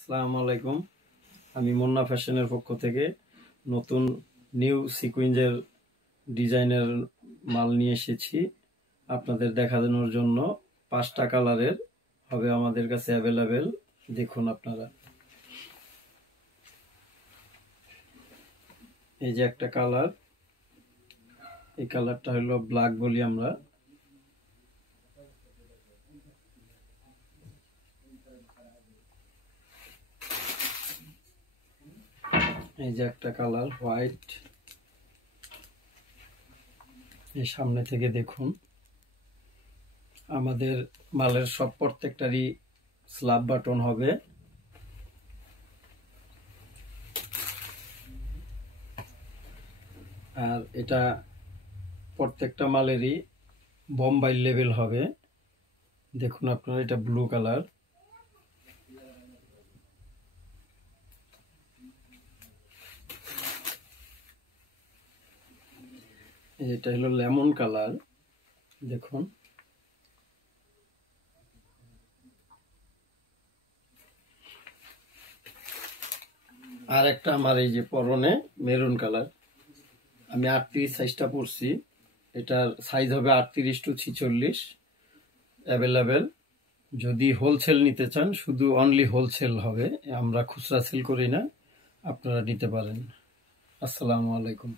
আসসালামু আলাইকুম। আমি মুন্না ফ্যাশনের পক্ষ থেকে নতুন নিউ সিকুয়েন্সের ডিজাইনের মাল নিয়ে এসেছি আপনাদের দেখানোর জন্য। 5টা কালারের হবে আমাদের কাছে অ্যাভেলেবেল। দেখুন আপনারা, এই যে একটা কালার, এই কালারটা হলো ব্ল্যাক বলি আমরা। এই যে একটা কালার হোয়াইট, এই সামনে থেকে দেখুন। আমাদের মালের সব প্রত্যেকটারই স্ল্যাব বাটন হবে। আর এটা প্রত্যেকটা মালেরই বোম্বাই লেভেল হবে। দেখুন আপনারা, এটা ব্লু কালার, এটা হলো লেমন কালার। দেখুন, আর একটা আমার এই যে পরনে মেরুন কালার। আমি 38 সাইজটা পরছি। এটার সাইজ হবে 38-46 অ্যাভেলেবেল। যদি হোলসেল নিতে চান, শুধু অনলি হোলসেল হবে, আমরা খুচরা সেল করি না, আপনারা নিতে পারেন। আসসালামু আলাইকুম।